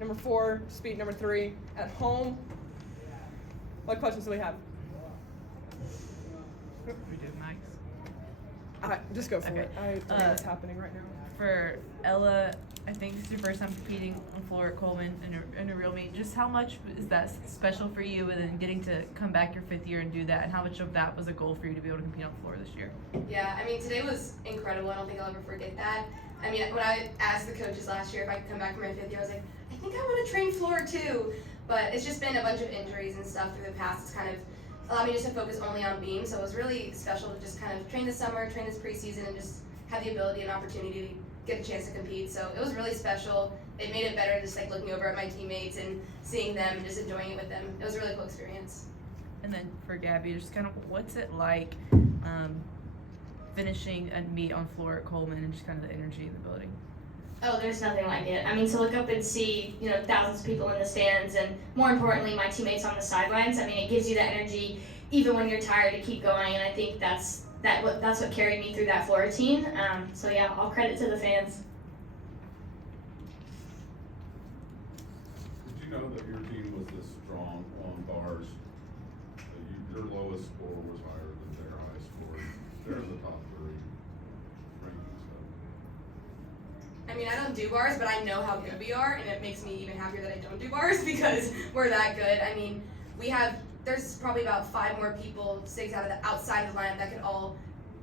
number 4, speed number 3. At home, what questions do we have? We do Max. Just go for Okay. it. I don't know what's happening right now. For Ella, I think it's your first time competing on floor at Coleman in a real meet. Just how much is that special for you, and then getting to come back your 5th year and do that, and how much of that was a goal for you to be able to compete on the floor this year? Yeah, I mean, today was incredible. I don't think I'll ever forget that. I mean, when I asked the coaches last year if I could come back for my 5th year, I was like, I think I want to train floor too. But it's just been a bunch of injuries and stuff through the past. It's kind of allowed me just to focus only on beam. So it was really special to just kind of train this summer, train this preseason, and just have the ability and opportunity to get a chance to compete. So it was really special. It made it better just like looking over at my teammates and seeing them and just enjoying it with them. It was a really cool experience. And then for Gabby, just kind of what's it like finishing a meet on floor at Coleman and just kind of the energy in the building? Oh, there's nothing like it. I mean, to look up and see, thousands of people in the stands, and more importantly, my teammates on the sidelines. I mean, it gives you that energy even when you're tired to keep going, and I think that's what carried me through that floor routine. So yeah, all credit to the fans. Did you know that your team was this strong on bars? Your lowest score was higher than their highest score. They're in the top 3 rankings. I mean, I don't do bars, but I know how good we are, and it makes me even happier that I don't do bars because we're that good. I mean, there's probably about 5 more people, 6 outside of the lineup that could all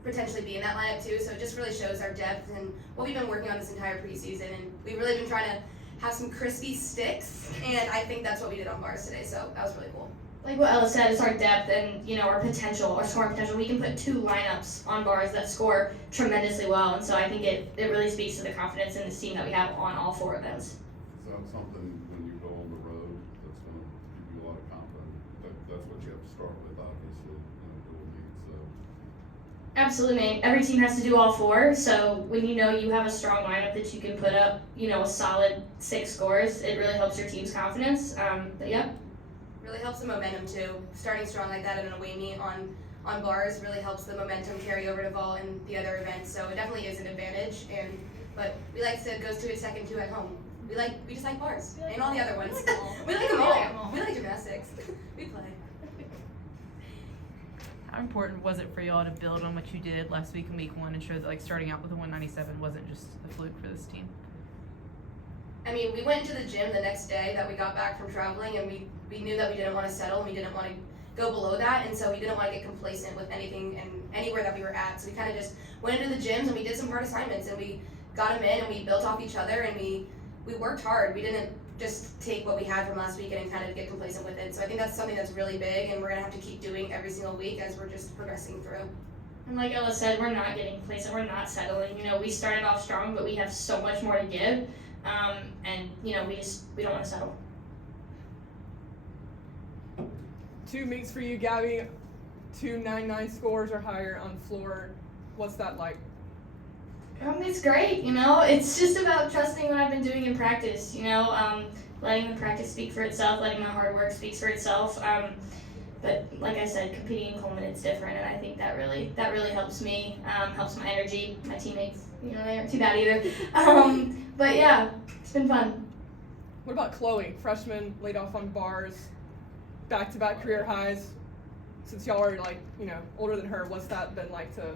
potentially be in that lineup too. So it just really shows our depth and what we've been working on this entire preseason. And we've really been trying to have some crispy sticks, and I think that's what we did on bars today. So that was really cool. Like what Ella said, it's our depth and our potential, our scoring potential. We can put 2 lineups on bars that score tremendously well, and so I think it really speaks to the confidence in this team that we have on all 4 events. Is that something when you go on the road that's going to give you a lot of confidence? That's what you have to start with, obviously, doing meets. So. Absolutely, man. Every team has to do all 4, so when you have a strong lineup that you can put up, a solid 6 scores, it really helps your team's confidence. But yeah. Really helps the momentum too. Starting strong like that at an away meet on bars really helps the momentum carry over to vol and the other events. So it definitely is an advantage. But we like to go to a second 2 at home. We just like bars and all the other ones. We like them all. We like gymnastics. We play. How important was it for y'all to build on what you did last week in week 1 and show that starting out with a 197 wasn't just a fluke for this team? I mean, we went into the gym the next day that we got back from traveling, and we knew that we didn't want to settle, and we didn't want to go below that, and so we didn't want to get complacent with anything and anywhere that we were at. So we kind of just went into the gyms and we did some hard assignments, and we got them in, and we built off each other, and we worked hard. We didn't just take what we had from last weekend and kind of get complacent with it. So I think that's something that's really big, and we're gonna have to keep doing every single week as we're just progressing through. And like Ella said, we're not getting complacent. We're not settling. We started off strong, but we have so much more to give. And we don't want to settle. 2 meets for you, Gabby. 299 scores or higher on the floor. What's that like? It's great. It's just about trusting what I've been doing in practice. Letting the practice speak for itself, letting my hard work speak for itself. But like I said, competing in Coleman, it's different, and I think that really helps me, helps my energy, my teammates. They aren't too bad either. But yeah, it's been fun. What about Chloe? Freshman, laid off on bars, back-to-back career highs. Since y'all are older than her, what's that been like to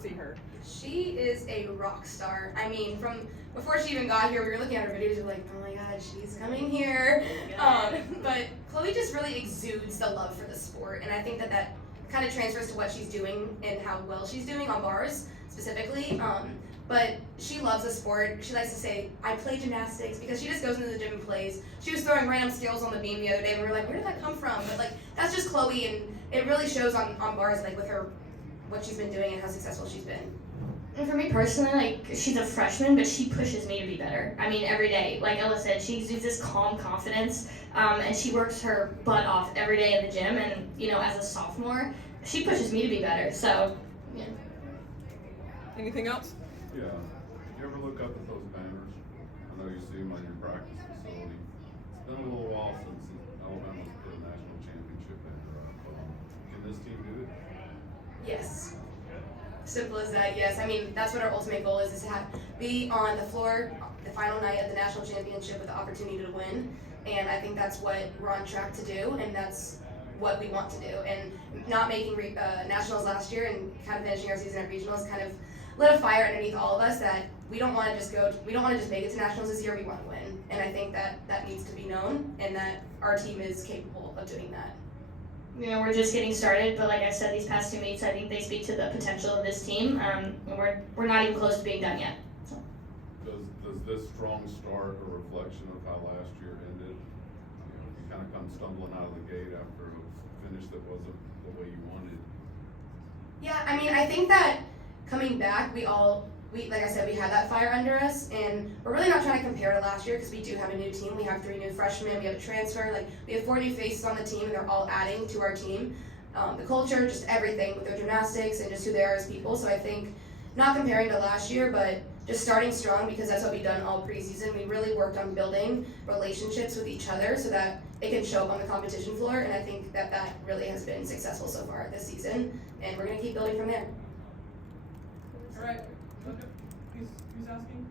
see her? She is a rock star. I mean, from before she even got here, we were looking at her videos. We were like, oh my God, she's coming here. But Chloe just really exudes the love for the sport, and I think that kind of transfers to what she's doing and how well she's doing on bars specifically. But she loves the sport. She likes to say, I play gymnastics, because she just goes into the gym and plays. She was throwing random skills on the beam the other day, and we were like, where did that come from? But that's just Chloe, and it really shows on bars, with her, what she's been doing and how successful she's been. And for me personally, she's a freshman, but she pushes me to be better. I mean, every day. Like Ella said, she exudes this calm confidence, and she works her butt off every day in the gym. And, as a sophomore, she pushes me to be better. So, yeah. Anything else? Yeah. Did you ever look up at those banners? I know you see them on your practice facility. It's been a little while since Alabama's put a national championship banner up. Can this team do it? Yes. Simple as that, yes. I mean, that's what our ultimate goal is to be on the floor the final night of the national championship with the opportunity to win. And I think that's what we're on track to do, and that's what we want to do. And not making nationals last year and kind of finishing our season at regionals kind of lit a fire underneath all of us that we don't want to just make it to nationals this year. We want to win, and I think that needs to be known, and that our team is capable of doing that. You know, we're just getting started, but like I said, these past 2 meets, I think they speak to the potential of this team. And we're not even close to being done yet. So. Does this strong start a reflection of how last year ended? You know, you kind of come stumbling out of the gate after a finish that wasn't the way you wanted. Yeah, I mean, I think that coming back, we like I said, we had that fire under us, and we're really not trying to compare to last year because we do have a new team. We have 3 new freshmen, we have a transfer, like we have 4 new faces on the team, and they're all adding to our team. The culture, just everything with their gymnastics and just who they are as people. So I think not comparing to last year, but just starting strong because that's what we've done all preseason. We really worked on building relationships with each other so that it can show up on the competition floor, and I think that really has been successful so far this season, and we're going to keep building from there. All right. Who's asking?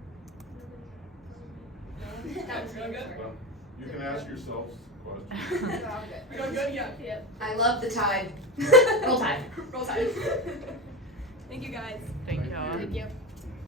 No? Good? Well, you can ask yourselves questions. We going good? Yeah. Yep. I love the Tide. Roll Tide. Roll Tide. Thank you guys. Thank Thank y'all. you. Thank you.